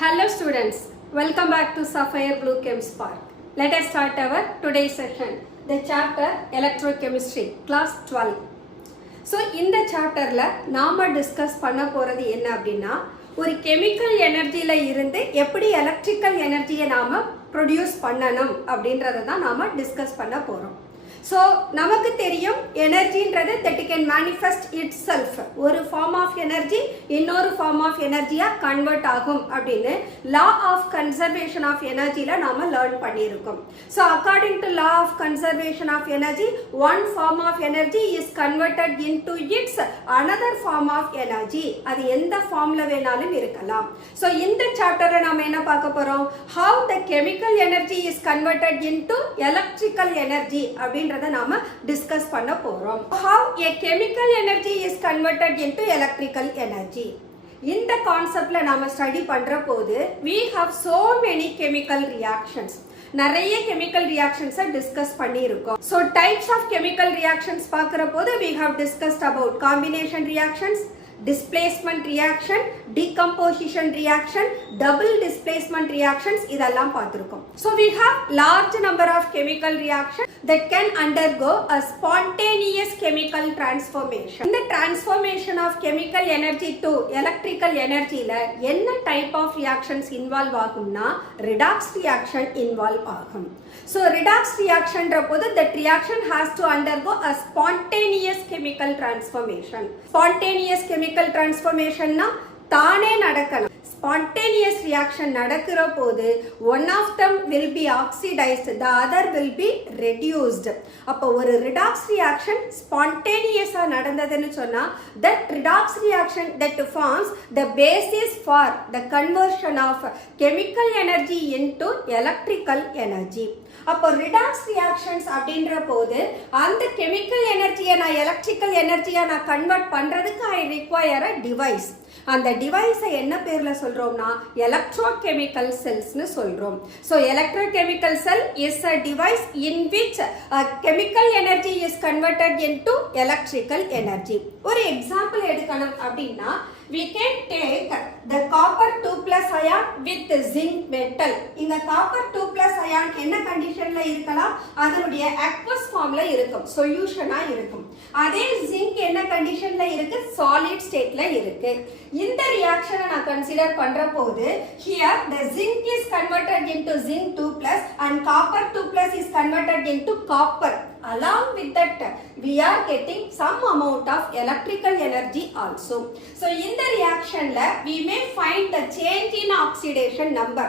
Hello students, welcome back to Sapphire Blue Chem Spark. Let us start our today's session, the chapter Electrochemistry, class 12. So இந்த சாப்டர்ல நாம discuss பண்ண போறது என்ன அப்படின்னா, ஒரு கெமிக்கல் எனர்ஜில இருந்து எப்படி எலக்ட்ரிக்கல் எனர்ஜியை நாம ப்ரொடியூஸ் பண்ணணும் அப்படின்றத தான் நாம டிஸ்கஸ் பண்ண போறோம். ஸோ நமக்கு தெரியும் எனர்ஜின்றது that can manifest itself, ஒரு ஃபார்ம் ஆஃப் எனர்ஜி இன்னொரு ஃபார்ம் ஆஃப் எனர்ஜியாக கன்வெர்ட் ஆகும் அப்படின்னு லா ஆஃப் கன்சர்வேஷன் ஆஃப் எனர்ஜியில் நாம் லேர்ன் பண்ணியிருக்கோம். So according to law of conservation of energy, one form of energy is converted into its another form of energy. அது எந்த ஃபார்ம்ல வேணாலும் இருக்கலாம். ஸோ இந்த சாப்டர்ல நாம என்ன பார்க்க போறோம், how the chemical energy is converted into electrical energy அப்படின்றத நாம டிஸ்கஸ் பண்ண போறோம். How a chemical energy is converted into electrical energy. இந்த கான்செப்ட்ல நாம ஸ்டடி பண்ற போது we have so many chemical reactions. நிறைய கெமிக்கல் ரியாக்ஷன்ஸை டிஸ்கஸ் பண்ணி இருக்கோம். So types of chemical reactions பார்க்குற போது we have discussed about combination reactions, displacement reaction, decomposition reaction, double displacement reactions இதெல்லாம் பார்த்திருக்கோம். So we have large number of chemical reactions that can undergo a spontaneous chemical transformation. இந்த transformation of chemical energy to electrical energyல என்ன type of reactions involve ஆகும்னா redox reaction involve ஆகும். So redox reaction போது that reaction has to undergo a spontaneous chemical transformation. Spontaneous chemical transformation னா தானே நடக்கணும். Spontaneous reaction நடக்கிற போது one of them will be oxidized, the other will be reduced. அப்போ ஒரு redox reaction spontaneous நடந்ததுன்னு சொன்னா that redox reaction that forms the basis for the conversion of chemical energy into electrical energy. அப்போ redox reactions அப்படின்ற போது அந்த chemical எனர்ஜியை நான் எலக்ட்ரிக்கல் எனர்ஜியா நான் கன்வெர்ட் பண்றதுக்கு ஐ ரிக்வயர் அ டிவைஸ். அந்த டிவைஸை என்ன பேர்ல சொல்றோம்னா எலக்ட்ரோகெமிக்கல் செல்ஸ்னு சொல்றோம். So electrochemical sell is a device in which chemical energy is converted into electrical energy. ஒரு எக்ஸாம்பிள் எடுக்கணும் அப்படின்னா we can take the copper 2 plus ion with zinc metal. இந்த copper 2 plus ion என்ன கண்டிஷன்ல இருக்கலாம், அதனுடைய aqueous formல இருக்கும், சொல்யூஷனா இருக்கும். அதே zinc என்ன கண்டிஷன்ல இருக்கு, solid stateல இருக்கு. இந்த ரியாக்ஷனை நான் கன்சிடர் பண்ற போது here the zinc is converted into zinc 2 plus and copper 2 plus is converted into copper. Along with that we are getting some amount of electrical energy also. So in the reaction la we may find the change in oxidation number.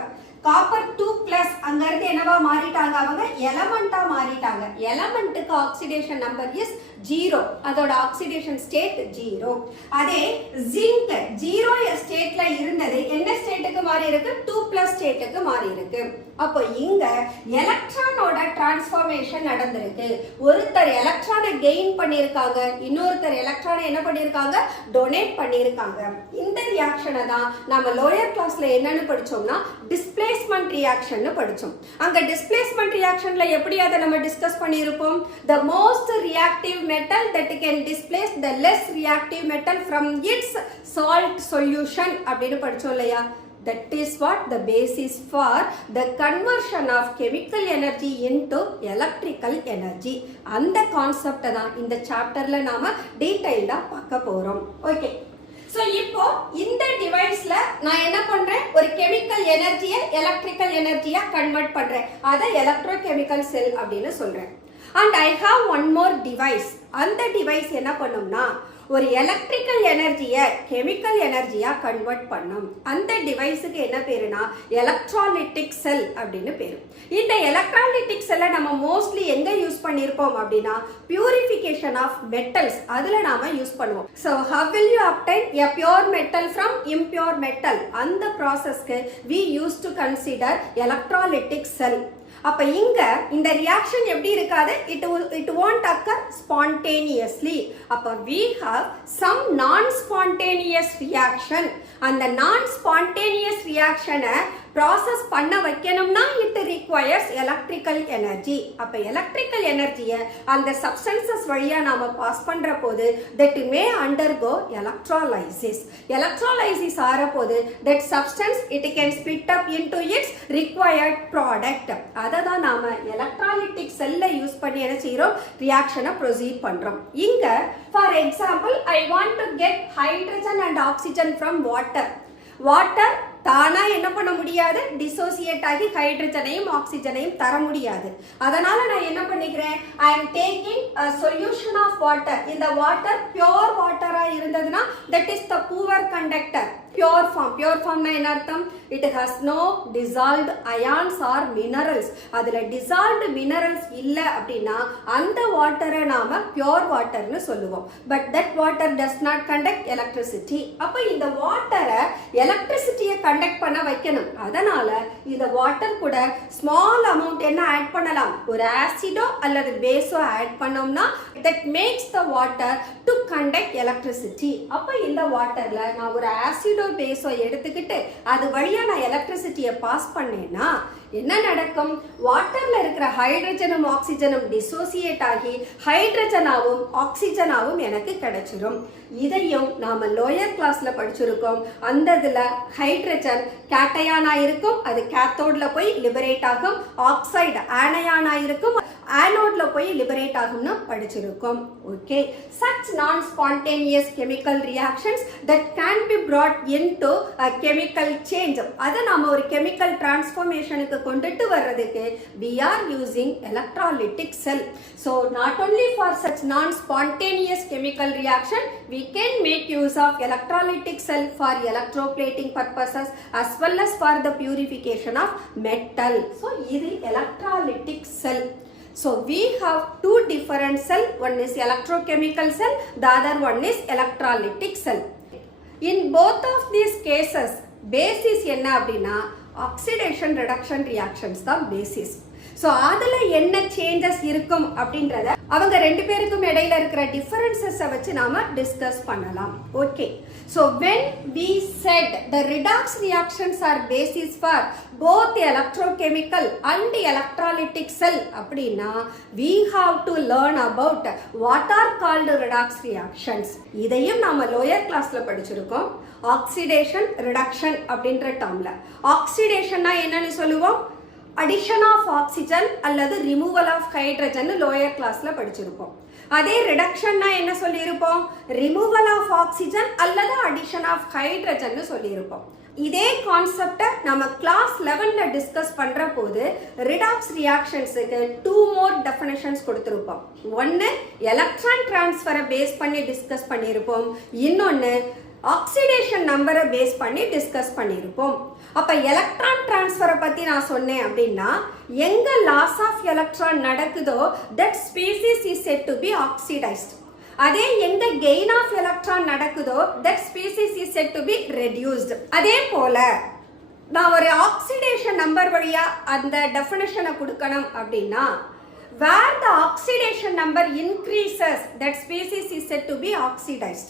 Copper 2 plus அங்க இருந்து என்னவா மாறிட்டாங்க, அவங்க எலமெண்டா மாறிட்டாங்க. எலமெண்ட்டுக்கு oxidation number is 0, அதோட oxidation state 0. அதே zinc 0 ஸ்டேட்ல இருந்தது என்ன ஸ்டேட்டுக்கு மாறி இருக்கு, 2 பிளஸ் ஸ்டேட்டுக்கு மாறி இருக்கு. அப்போ இங்க எலக்ட்ரானோட டிரான்ஸ்ஃபார்மேஷன் நடந்திருக்கு. ஒருத்தர் எலக்ட்ரானை கெயின் பண்ணிருக்காங்க, இன்னொருத்தர் எலக்ட்ரானை என்ன பண்ணிருக்காங்க, டொனேட் பண்ணிருக்காங்க. இந்த ரியாக்ஷனை தான் நாம லோயர் கிளாஸ்ல என்னன்னு படிச்சோம்னா டிஸ்பிளேஸ்மெண்ட் ரியாக்ஷன் படிச்சோம். அங்க டிஸ்பிளேஸ்மெண்ட் ரியாக்ஷன்ல எப்படி அதை நம்ம டிஸ்கஸ் பண்ணியிருப்போம், the most reactive metal that can displace the less reactive metal from its salt solution அப்படின்னு படிச்சோம் இல்லையா. That is what the basis for the conversion of chemical energy into electrical energy. அந்த concept தான் இந்த சாப்டர்ல நாம டீடைல்டா பார்க்க போறோம். ஓகே, ஸோ இப்போ இந்த டிவைஸ்ல நான் என்ன பண்றேன், ஒரு கெமிக்கல் எனர்ஜியை எலக்ட்ரிக்கல் எனர்ஜியா கன்வெர்ட் பண்றேன். அதை எலக்ட்ரோகெமிக்கல் செல் அப்படின்னு சொல்றேன். And I have one more device. அந்த டிவைஸ் என்ன பண்ணும்னா ஒரு எலக்ட்ரிக்கல் எனர்ஜியை கெமிக்கல் எனர்ஜியா கன்வெர்ட் பண்ணும். அந்த டிவைஸுக்கு என்ன பேருனா எலக்ட்ராலிட்டிக் செல் அப்படின்னு பேரு. இந்த எலக்ட்ராலிட்டிக் செல்லை நம்ம மோஸ்ட்லி எங்க யூஸ் பண்ணிருப்போம் அப்படின்னா பியூரிஃபிகேஷன் ஆஃப் மெட்டல்ஸ், அதுல நாம யூஸ் பண்ணுவோம். So how will you obtain a pure metal from impure metal? அந்த ப்ராசஸ்க்கு we used to consider electrolytic cell. அப்ப இங்க இந்த ரியாக்ஷன் எப்படி இருக்காது, it won't occur spontaneously. அப்ப we have some non spontaneous reaction. அந்த non spontaneous reaction ப்ராசஸ் பண்ண வைக்கணும்னா இட் ரிக்வயர்ஸ் எலக்ட்ரிக்கல் எனர்ஜி. அப்போ எலக்ட்ரிக்கல் எனர்ஜியை அந்த சப்ஸ்டன்சஸ் வழியாக நாம் பாஸ் பண்ணுற போது தட் மே அண்டர்கோ எலக்ட்ராலைசிஸ். எலக்ட்ராலைசிஸ் ஆகிற போது that substance it can spit up into its required product. அதை தான் நாம் எலக்ட்ராலிட்டிக் செல்லை யூஸ் பண்ணி என்ன செய்கிறோம், ரியாக்ஷனை ப்ரொசீட் பண்ணுறோம். இங்கே for example I want to get hydrogen and oxygen from water. Water தானா என்ன பண்ண முடியாது, டிசோசியேட் ஆகி ஹைட்ரஜனையும் ஆக்சிஜனையும் தர முடியாது. அதனால நான் என்ன பண்ணிக்கிறேன், I am taking a solution of water. இந்த வாட்டர் பியோர் வாட்டரா இருந்ததுன்னா that is the poor conductor. Pure ஃபார்ம்னா என்ன அர்த்தம், it has no dissolved ions or minerals. அதுல டிசால்வ்டு மினரல்ஸ் இல்லை அப்படின்னா அந்த வாட்டரை நாம பியோர் வாட்டர்னு சொல்லுவோம். But that water does not conduct electricity. அப்போ இந்த வாட்டரை எலக்ட்ரிசிட்டியை கண்டக்ட் பண்ண வைக்கணும். அதனால இந்த வாட்டர் கூட ஸ்மால் அமௌண்ட் என்ன ஆட் பண்ணலாம், ஒரு ஆசிடோ அல்லது பேஸோ ஆட் பண்ணோம்னா that makes the water to conduct electricity. அப்ப இந்த வாட்டர்ல நான் ஒரு ஆசிடோ பேஸோ எடுத்துக்கிட்டு அது வழியா நான் எலக்ட்ரிசிட்டியை பாஸ் பண்ணேன்னா என்ன நடக்கும், வாட்டர்ல இருக்கிற ஹைட்ரஜனும் ஆக்சிஜனும் டிசோசியேட் ஆகி ஹைட்ரஜனாவும் ஆக்சிஜனாவும் எனக்கு கிடைச்சிரும். இதையும் நாம லோயர் கிளாஸ்ல படிச்சிருக்கோம். அந்த இதுல ஹைட்ரஜன் கேட்டயானா இருக்கும், அது கேத்தோட்ல போய் லிபரேட் ஆகும். ஆக்சைடு ஆனயானா இருக்கும், ஆனோட்ல போய் லிபரேட் ஆகும்னு படிச்சிருக்கோம். Okay, such non-spontaneous chemical reactions that can be brought into a chemical change. அதை நாம ஒரு chemical transformationக்கு கொண்டுட்டு வர்றதுக்கு we are using electrolytic cell. So not only for such non-spontaneous chemical reaction we can make use of electrolytic cell for electroplating purposes as well as for the purification of metal. So இது electrolytic cell. So we have two different cell. One is electrochemical cell, the other one is electrolytic cell. In both of these cases basis என்ன அப்படின்னா oxidation reduction reactions தான் basis. So அதில் என்ன changes இருக்கும் அப்படின்றத அவங்க ரெண்டு பேருக்கும் இடையில இருக்கிற டிஃபரன்சஸை வச்சு நாம டிஸ்கஸ் பண்ணலாம். Okay, so when we set the redox reactions are basis for both electrochemical and electrolytic cell அப்படின்னா we have to learn about what are called redox reactions. இதையும் நாம லோயர் கிளாஸ்ல படிச்சிருக்கோம். ஆக்சிடேஷன் ரிடக்ஷன் அப்படின்ற டேர்ம்ல ஆக்சிடேஷன்னா என்னன்னு சொல்லுவோம், அடிஷன் ஆஃப் ஆக்சிஜன் அல்லது removal of hydrogen lower கிளாஸ்ல படிச்சிருப்போம். அதே ரிடக்ஷன்னா என்ன சொல்லியிருப்போம், ரிமூவல் ஆஃப் ஆக்சிஜன் அல்லது அடிஷன் ஆஃப் ஹைட்ரஜன் சொல்லியிருப்போம். இதே கான்செப்டை நம்ம கிளாஸ் 11ல டிஸ்கஸ் பண்ற போது ரிடாக்ஸ் ரியாக்ஷன்ஸுக்கு 2 more டெஃபினிஷன்ஸ் கொடுத்திருப்போம். ஒன்னு எலக்ட்ரான் டிரான்ஸ்ஃபரை பேஸ் பண்ணி டிஸ்கஸ் பண்ணியிருப்போம், இன்னொன்னு ஆக்சிடேஷன் நம்பரை பேஸ் பண்ணி டிஸ்கஸ் பண்ணியிருப்போம். அப்ப எலக்ட்ரான் டிரான்ஸ்ஃபரை பத்தி நான் சொன்னேன் அப்படின்னா எங்க லாஸ் ஆஃப் எலக்ட்ரான் நடக்குதோ that species is said to be oxidised. அதே எங்க கெயின் ஆஃப் எலக்ட்ரான் நடக்குதோ that species is said to be reduced. அதே போல நான் ஒரு ஆக்சிடேஷன் நம்பர் வழியா அந்த டெஃபினிஷனை கொடுக்கணும் அப்படின்னா where the oxidation number increases that species is said to be oxidized.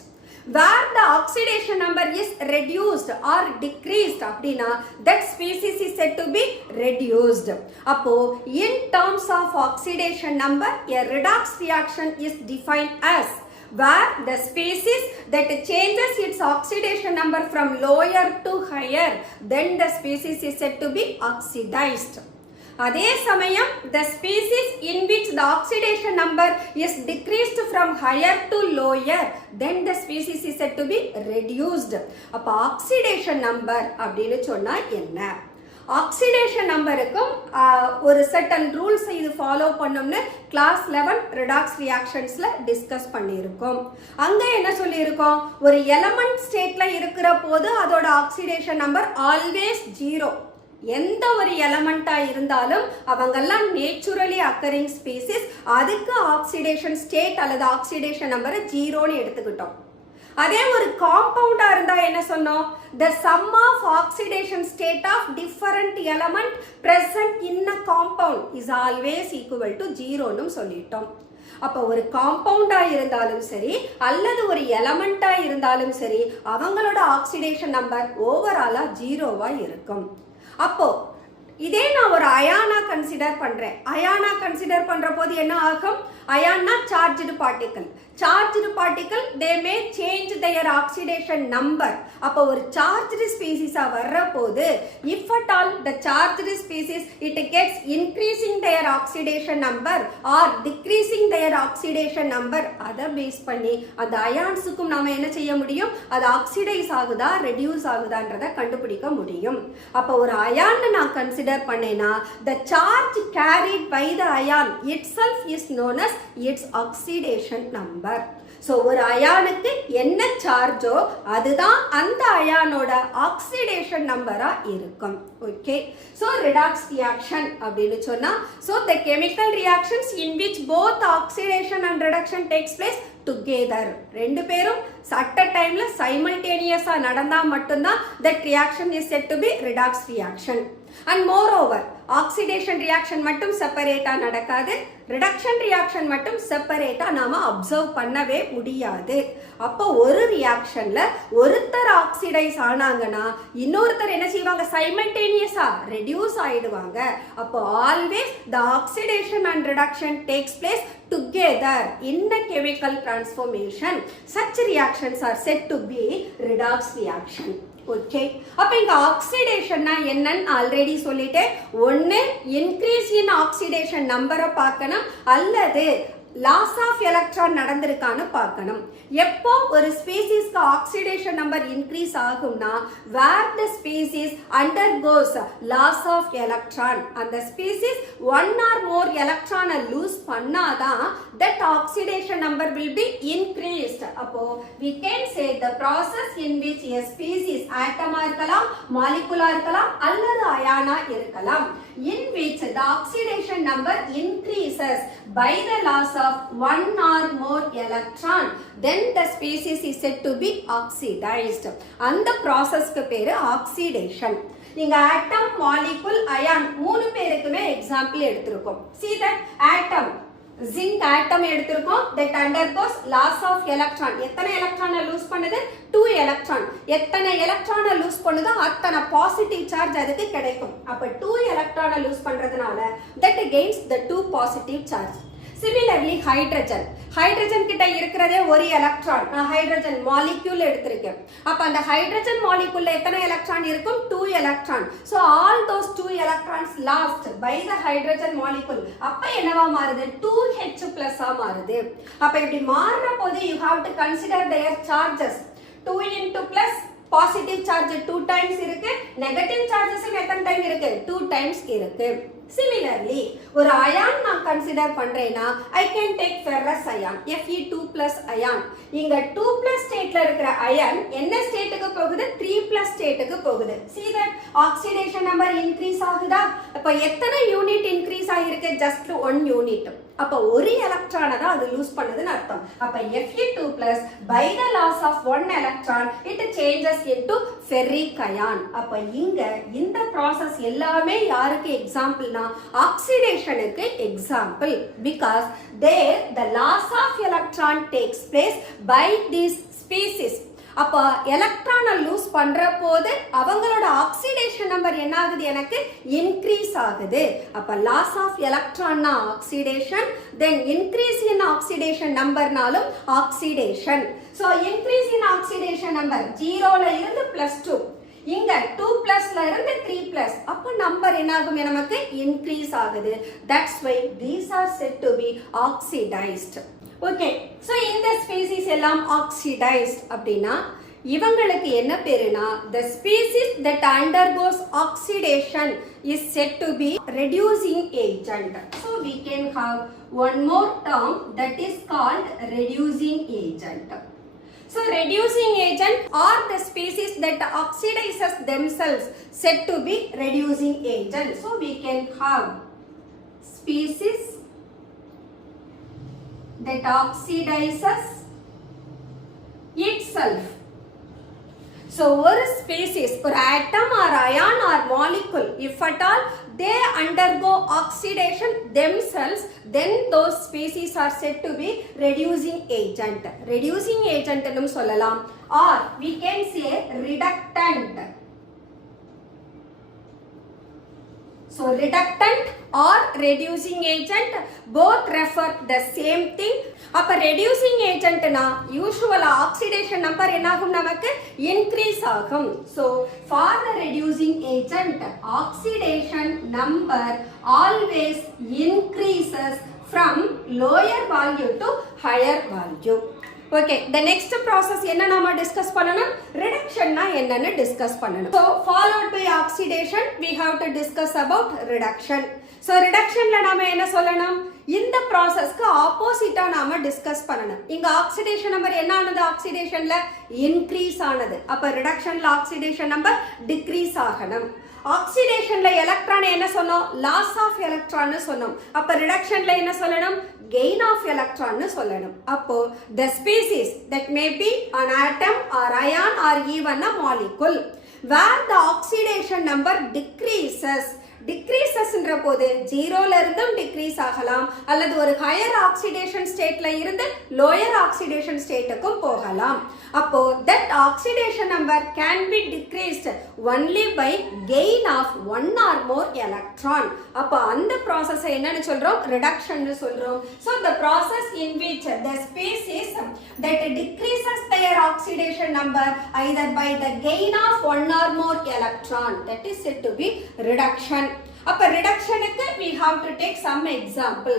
Where the oxidation number is reduced or decreased அப்படினா that species is said to be reduced. அப்போ in terms of oxidation number a redox reaction is defined as where the species that changes its oxidation number from lower to higher then the species is said to be oxidized. அதே சமயம் the species in which the oxidation number is decreased from higher to lower then the species is said to be reduced. அப்ப oxidation number அப்படின்னு சொன்னா என்ன, oxidation நம்பருக்கும் ஒரு certain rules இது follow பண்ணோம்னு கிளாஸ் 11 ரிடாக்ஸ் ரியாக்ஷன்ஸ்ல டிஸ்கஸ் பண்ணியிருக்கோம். அங்க என்ன சொல்லியிருக்கோம், ஒரு எலமெண்ட் ஸ்டேட்ல இருக்கிற போது அதோட ஆக்சிடேஷன் நம்பர் ஆல்வேஸ் 0. எந்த ஒரு எலமெண்டா இருந்தாலும் அவங்கெல்லாம் நேச்சுரலி அக்கரிங் ஸ்பீசிஸ், அதுக்கு ஆக்சிடேஷன் ஸ்டேட் அல்லது ஆக்சிடேஷன் நம்பரை 0ன்னு எடுத்துக்கிட்டோம். அதே ஒரு காம்பவுண்டா இருந்தா என்ன சொன்னோம், the sum of oxidation state of different element present in a compound is always equal to 0ன்னு சொல்லிட்டோம். அப்ப ஒரு காம்பவுண்டா இருந்தாலும் சரி அல்லது ஒரு எலமெண்டா இருந்தாலும் சரி அவங்களோட ஆக்சிடேஷன் நம்பர் ஓவராலா 0வா இருக்கும். அப்போ இதே நான் ஒரு அயானா கன்சிடர் பண்றேன். அயானா கன்சிடர் பண்ற போது என்ன ஆகும்? அயான்னா charged particle. Charged particle they may change their oxidation number. அப்போ ஒரு சார்ஜ்டு ஸ்பீசிஸா வர்ற போது if at all the charged species it gets increasing their oxidation number or decreasing their oxidation number, அதை பேஸ் பண்ணி அந்த அயான்ஸுக்கும் நாம என்ன செய்ய முடியும்? அது ஆக்சிடைஸ் ஆகுதா ரெடியூஸ் ஆகுதான்றதை கண்டுபிடிக்க முடியும். அப்போ ஒரு அயான் நான் consider பண்ணேனா the charge carried by the ion itself is known as its oxidation number. So ஒரு அயானுக்கு என்ன சார்ஜோ அதுதான் அந்த அயானோட ஆக்சிடேஷன் நம்பரா இருக்கும். ஓகே, so redox reaction அப்படின்னு சொன்னா so the chemical reactions in which both oxidation and reduction takes place together. ரெண்டு பேரும் at a timeல simultaneously நடந்தா மட்டும்தான் that reaction is said to be redox reaction. And moreover oxidation reaction மட்டும் செப்பரேட்டா நடக்காது, reduction reaction மட்டும் செப்பரேட்டா நாம அப்சர்வ் பண்ணவே முடியாது. அப்போ ஒரு ரியாக்ஷன்ல ஒருத்தர் ஆக்சிடைஸ் ஆனாங்கன்னா இன்னொருத்தர் என்ன செய்வாங்க? சைமல்டேனியஸா ரெடியூஸ் ஆயிடுவாங்க. அப்போ always the oxidation and reduction takes place together in the chemical transformation. Such reactions are said to be redox reaction. Okay, அப்ப இங்க ஆக்சிடேஷன்னா என்னன்னு ஆல்ரெடி சொல்லிட்டேன். ஒன்னு இன்க்ரீஸ் இன் ஆக்சிடேஷன் நம்பரை பார்க்கணும், அல்லது லாஸ் ஆஃப் எலக்ட்ரான் நடந்திருக்கான்னு பார்க்கணும். எப்போ ஒரு ஸ்பீசிஸ்க்கு ஆக்சிடேஷன் நம்பர் இன்க்ரீஸ் ஆகும்னா where the species undergoes loss of electron, அந்த ஸ்பீசிஸ் ஒன் ஆர் மோர் எலக்ட்ரானை லூஸ் பண்ணாதான் that oxidation number will be increased. அப்போ we can say the process in which a species ஆட்டமா இருக்கலாம், மாலிகுலா இருக்கலாம், அல்லது அயானா இருக்கலாம், in which the oxidation number increases by the loss of one or more electron, then the species is said to be oxidized. அந்த ப்ராசஸ்க்கு பேரு oxidation. நீங்க ஆட்டம், molecule, ion மூணு பேருக்குமே எக்ஸாம்பிள் எடுத்திருக்கோம். See that atom, zinc atom எடுத்திருக்கோம், that undergoes loss of electron. எத்தனை எலக்ட்ரானை loose பண்ணுது? 2 எலக்ட்ரான். எத்தனை எலக்ட்ரானை லூஸ் பண்ணுதோ அத்தனை பாசிட்டிவ் சார்ஜ் அதுக்கு கிடைக்கும். அப்ப 2 எலக்ட்ரானை லூஸ் பண்றதுனால that gains the 2 positive charge. Similarly hydrogen, hydrogen கிட்ட இருக்கிறதே ஒரு எலக்ட்ரான். நான் ஹைட்ரஜன் மாலிக்யூல் எடுத்திருக்கேன். அப்ப அந்த ஹைட்ரஜன் மாலிக்யூல்ல எத்தனை எலக்ட்ரான் இருக்கும்? 2 electron. So all those 2 electrons lost by the hydrogen molecule. அப்ப என்னவா மாறுது? 2H+ ஆ மாறுது. அப்ப இப்படி மாறுற போது you have to consider their charges. 2 into plus positive charge 2 times இருக்கு, நெகட்டிவ் சார்ஜஸ் எத்தனை டைம் இருக்கு? 2 டைம்ஸ் இருக்கு. Similarly, ஒரு அயான் நான் கன்சிடர் பண்றேன்னா I can take ferrous ion, Fe2+ ion. இங்க 2+ ஸ்டேட்ல இருக்கிற அயான் என்ன ஸ்டேட்டுக்கு போகுது? 3+ ஸ்டேட்டுக்கு போகுது. See that oxidation number increase ஆகுதா? அப்ப எத்தனை யூனிட் இன்க்ரீஸ் ஆகிருக்கு? Just 1 unit. அப்ப ஒரு எலக்ட்ரானை தான் அது லூஸ் பண்ணதுன்னு அர்த்தம். அப்ப Fe2+ by the loss of 1 electron it changes into ferric ion. அப்ப இங்க இந்த process எல்லாமே யாருக்கு எக்ஸாம்பிள்னா ஆக்சிடேஷனுக்கு example. because there the loss of electron takes place by these species. அப்ப எலக்ட்ரானை லூஸ் பண்ற போது அவங்களோட ஆக்சிடேஷன் நம்பர் என்ன ஆகுது? எனக்கு இன்க்ரீஸ் ஆகுது. அப்ப லாஸ் ஆஃப் எலக்ட்ரான்னா oxidation, then increase in oxidation நம்பர்னாலும் oxidation. So increase in oxidation number 0ல இருந்து +2, இங்க 2+ல இருந்து 3+, அப்ப நம்பர் என்ன ஆகும்? நமக்கு இன்க்ரீஸ் ஆகுது. That's why these are said to be oxidized. Okay, so இந்த ஸ்பீசிஸ் எல்லாம் ஆக்சிடைஸ்ட் அப்படின்னா இவங்களுக்கு என்ன பேருனா the species that undergoes oxidation is said to be reducing agent. So we can have one more term that is called reducing agent. So reducing agent are the species that oxidizes themselves said to be reducing agent. So we can have species that oxidizes itself. So ஒரு species, ஒரு atom or ion or molecule, if at all they undergo oxidation themselves, then those species are said to be reducing agent. Reducing agent என்னும் சொல்லலாம், or we can say reductant. So reductant or reducing agent both refer the same thing. அப்ப reducing agent னா usual oxidation number என்னாகும் நமக்கு increase ஆகும். So for the reducing agent oxidation number always increases from lower value to higher value. Okay, the next process என்ன நாம discuss பண்ணனும் reduction னா என்னன்னு டிஸ்கஸ் பண்ணனும். So followed by oxidation we have to discuss about reduction. So reductionல நாம என்ன சொல்லணும் இந்த ப்ராசஸ்க்கு ஆப்போசிட்டா நாம டிஸ்கஸ் பண்ணணும். இங்க ஆக்சிடேஷன் நம்பர் என்ன ஆனது ஆக்சிடேஷன்ல இன்க்ரீஸ் ஆனது. அப்ப ரிடக்ஷன்ல ஆக்சிடேஷன் நம்பர் டிக்ரீஸ் ஆகணும். ஆக்சிடேஷன்ல எலக்ட்ரான் என்ன சொன்னோம் லாஸ் ஆஃப் எலக்ட்ரான் சொன்னோம். அப்ப ரிடக்ஷன்ல என்ன சொல்லணும் gain of electron னு சொல்லணும். அப்போ the species that may be an atom or ion or even a molecule where the oxidation number decreases ன்ற போது 0ல இருந்தும் டிக்ரீஸ் ஆகலாம் அல்லது ஒரு ஹையர் ஆக்சிடேஷன் ஸ்டேட்ல இருந்து லோயர் ஆக்சிடேஷன் ஸ்டேட்டுக்கும் போகலாம். அப்போ that oxidation number can be decreased only by gain of one or more electron. அப்போ அந்த process என்னன்னு சொல்றோம் reduction னு சொல்றோம். So the process in which the species that decreases their oxidation number either by the gain of one or more electron, that is said to be reduction. அப்ப ரிடக்ஷனுக்கு we have to take some example.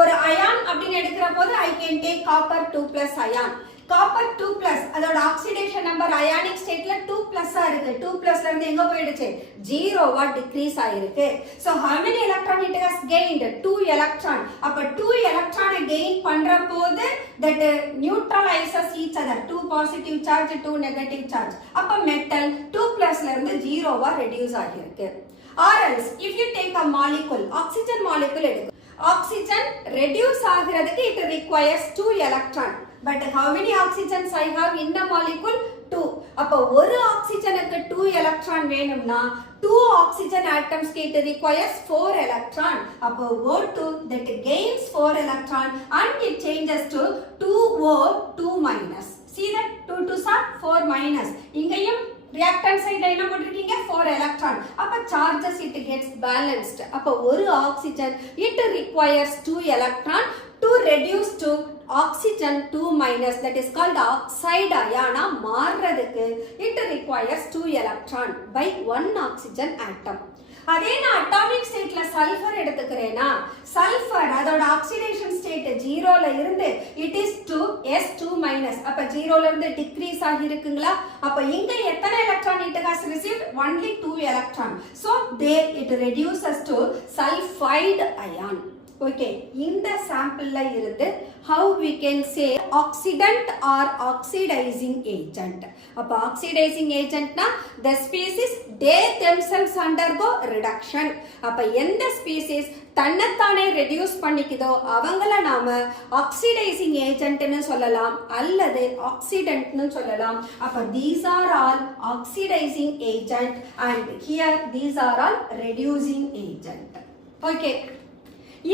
ஒரு ion அப்படின்னு எடுக்கிற போது I can take copper 2+ ion. Copper 2+ அதோட oxidation number ionic ஸ்டேட்ல 2+ இருக்கு. 2+ இருந்து எங்க போயிடுச்சு 0வா டிக்ரீஸ் ஆயிருக்கு. So how many electron it has gained 2 electron. அப்ப 2 electron gain பண்ற போது that neutralizes each other. 2 positive charge 2 negative charge. அப்ப மெட்டல் 2+ ல இருந்து 0வா ரெடியூஸ் ஆகிருக்கு. Or else if you take a molecule oxygen molecule எடுங்க. Oxygen reduce ஆகிறதுக்கு it requires 2 electron. But how many oxygens I have in the molecule 2. அப்ப ஒரு ஆக்சிஜனுக்கு 2 electron வேணும்னா 2 oxygen atoms it requires 4 electron. அப்போ O2 that gains 4 electron and it changes to 2O 2-. See that 2 2s are 4-. இங்கேயும் reactant side என்ன போட்டிருக்கீங்க 4 electron. அப்ப charges it gets balanced. அப்ப ஒரு oxygen it requires 2 electron to reduce to oxygen 2-, that is called oxide ion மாறுறதுக்கு it requires 2 electron by 1 oxygen atom. அதே நான் atomic ஸ்டேட்ல சல்ஃபர் எடுத்துக்கிறேனா சல்ஃபர் அதோட ஆக்சிடேஷன் ஸ்டேட் 0ல இருந்து it is to S2-. அப்ப 0ல இருந்து டிக்ரீஸ் ஆகி இருக்குங்களா. அப்ப இங்க எத்தனை electron it has received only 2 electron. So there it reduces to sulfide ion. Okay, இந்த சாம்பிள்ல இருந்து how we can say oxidant or oxidizing agent. அப்ப oxidizing agentனா the species they themselves undergo reduction. அப்ப எந்த species தன்னைத்தானே ரெடியூஸ் பண்ணிக்குதோ அவங்கள நாம oxidising ஏஜென்ட்னு சொல்லலாம் அல்லது ஆக்சிடென்ட்னு சொல்லலாம். அப்ப these are all oxidizing agent and here these are all reducing agent. Okay,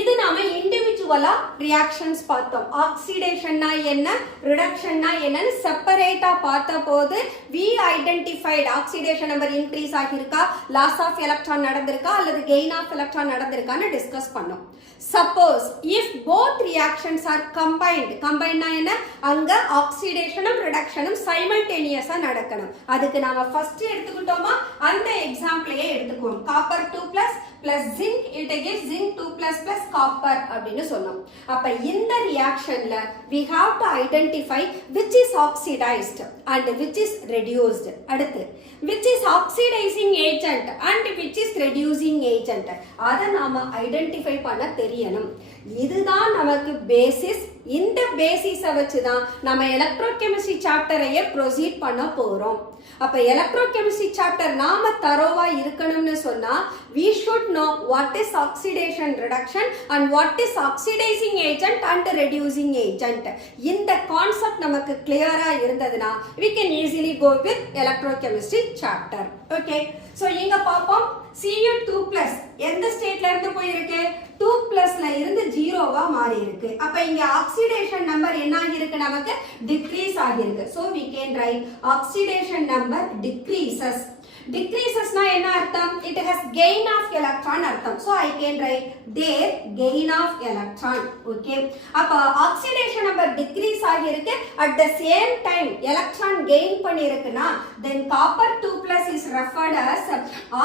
இது நாம இண்டிவிஜுவலா ரியாக்ஷன்ஸ் பார்த்தோம். ஆக்சிடேஷன்னா என்ன ரிடக்ஷன்னா என்னன்னு செப்பரேட்டா பார்த்த போது we identified oxidation number increase ஆகியிருக்கா லாஸ் ஆஃப் எலக்ட்ரான் நடந்திருக்கா அல்லது கெயின் ஆஃப் எலக்ட்ரான் நடந்திருக்கான்னு டிஸ்கஸ் பண்ணோம். Suppose if both reactions are கம்பைன்ட்னா என்ன அங்க ஆக்சிடேஷனும் ரிடக்ஷனும் சைமல்டேனியஸா நடக்கணும். அதுக்கு நாம ஃபர்ஸ்ட் எடுத்துக்கிட்டோமா அந்த எக்ஸாம்பிளையே எடுத்துக்குவோம். Copper 2+ plus zinc it gives zinc 2+ plus copper அப்படின்னு சொன்னோம். அப்ப இந்த ரியாக்ஷன்ல we have to identify which is oxidized and which is reduced. அடுத்து which is oxidizing agent and which is reducing agent. அத நாம ஐடென்டிஃபை பண்ண தெரியணும். இதுதான் நமக்கு பேசிஸ். இந்த பேசிஸை வச்சு தான் நம்ம எலக்ட்ரோகெமிஸ்ட்ரி சாப்டரையே ப்ரொசீட் பண்ண போறோம். அப்ப எலக்ட்ரோகெமிஸ்ட்ரி சாப்டர் நாம தரோவா இருக்கணும்னு சொன்னா we should know what is oxidation reduction and what is oxidizing agent and reducing agent. இந்த கான்செப்ட் நமக்கு கிளியரா இருந்ததுனா we can easily go with electrochemistry chapter. Okay, so இங்க பாப்போம் Cu2+ எந்த ஸ்டேட்ல இருந்து போயிருக்கு 2+ ல இருந்து 0வா மாறி இருக்கு. அப்ப இங்க ஆக்சிடேஷன் நம்பர் என்ன ஆகிருக்கு நமக்கு டிக்ரீஸ் ஆகிருக்கு. So we can write oxidation number decreases. Decreasesனா என்ன அர்த்தம்? It has gain of electron அர்த்தம். So I can write their gain of electron. Okay. அப்ப oxidation number decrease ஆகியிருக்கு. At the same time electron gain பண்ணியிருக்குனா then copper 2 plus is referred as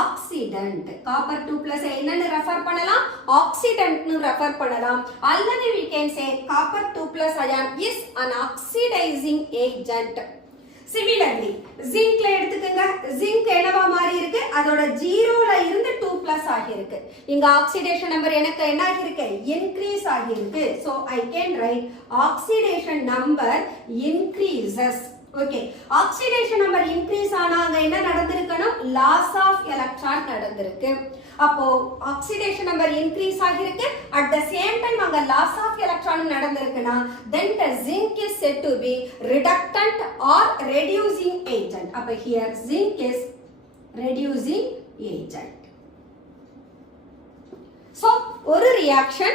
oxidant. Copper 2 plus என்னன்னு refer பண்ணலாம்? Oxidant னு refer பண்ணலாம். அல்லது we can say copper 2 plus ion is an oxidizing agent. Similarly, zinc ல எடுத்துக்கங்க. zinc என்னவா மாறி இருக்கு? அதோட 0 ல இருந்து 2 plus ஆகி இருக்கு. இங்க oxidation number எனக்கு என்ன ஆகி இருக்கு? Increase ஆகி இருக்கு. So I can write oxidation number increases. Okay. Oxidation number increase ஆனாங்க என்ன நடந்திருக்கணும்? Loss of electron நடந்திருக்கு. அப்போ oxidation number increase ஆகிருக்கு. At the same time அங்க loss of electron நடந்திருக்குனா then the zinc is said to be reductant or reducing agent. அப்ப here zinc is reducing agent. So ஒரு reaction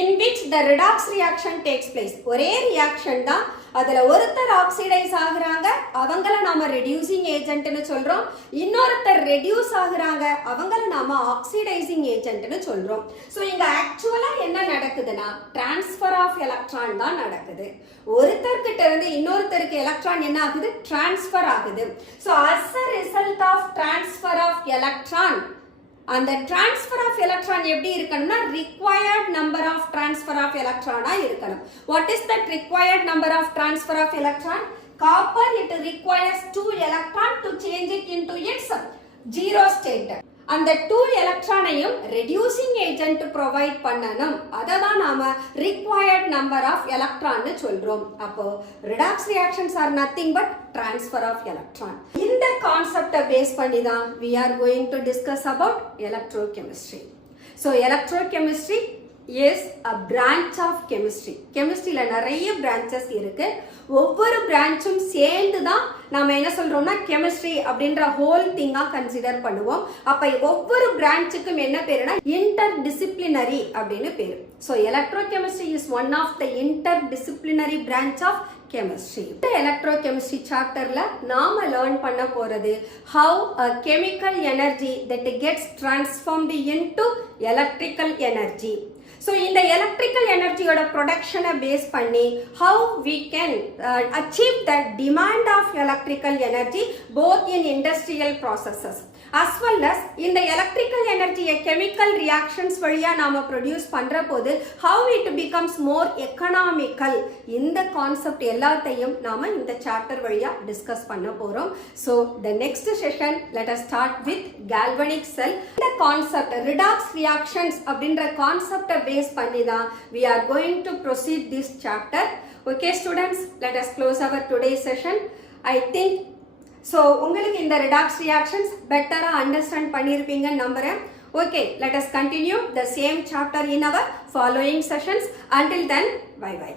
in which the redox reaction takes place. ஒரே reaction தான், அதுல ஒருத்தர் oxidise ஆகுறாங்க, அவங்கள நாம ரெடியூசிங் ஏஜென்ட்னு சொல்றோம். இன்னொருத்தர் ரெடியூஸ் ஆகுறாங்க, அவங்கள நாம ஆக்சிடைசிங் ஏஜென்ட்னு சொல்றோம். சோ இங்க ஆக்சுவலா என்ன நடக்குதுன்னா டிரான்ஸ்ஃபர் ஆஃப் எலக்ட்ரான் தான் நடக்குது. ஒருத்தர்கிட்ட இருந்து இன்னொருத்தருக்கு எலக்ட்ரான் என்ன ஆகுது? டிரான்ஸ்ஃபர் ஆகுது. So as a result of transfer of electron, அந்த transfer of electron எப்படி இருக்கணும்னா required number of transfer of electron இருக்கணும். What is that required number of transfer of electron? Copper, it requires 2 electron to change it into its 0 state. அந்த 2 எலக்ட்ரானையும் reducing agent provide பண்ணனும். அததான் நாம required number of electron னு சொல்றோம். அப்போ redox reactions are nothing but transfer of electron. இந்த கான்செப்டை base பண்ணி தான் we are going to discuss about electrochemistry. So electrochemistry is a branch of chemistry. Chemistryல நிறைய branches இருக்கு. ஒவ்வொரு பிரான்ச்சும் சேர்ந்து தான் நாம என்ன சொல்றோம்னா chemistry அப்படின்ற whole thing-ஆ கன்சிடர் பண்ணுவோம். அப்ப ஒவ்வொரு பிரான்ச்சுக்கும் என்ன பேருனா interdisciplinary அப்படின்னு பேரு. So electrochemistry is one of the interdisciplinary branch of chemistry. இந்த electrochemistry chapterல நாம லேர்ன் பண்ண போறது how a chemical energy that gets transformed into electrical energy. So இந்த electrical energy ஓட production base பண்ணி how we can achieve the demand of electrical energy both in industrial processes as well as இந்த electrical energy chemical reactions வழியா நாம produce பண்ற போது how it becomes more economical. இந்த concept எல்லாத்தையும் நாம இந்த chapter வழியா discuss பண்ண போறோம். So the next session let us start with galvanic cell. இந்த concept redox reactions அப்படின்ற concept base பண்ணி தான் we are going to proceed this chapter. Okay students, let us close our today's session. I think so உங்களுக்கு இந்த redox reactions better understand பண்ணிருப்பீங்கன்னு நம்புறேன். Okay, let us continue the same chapter in our following sessions. Until then, bye bye.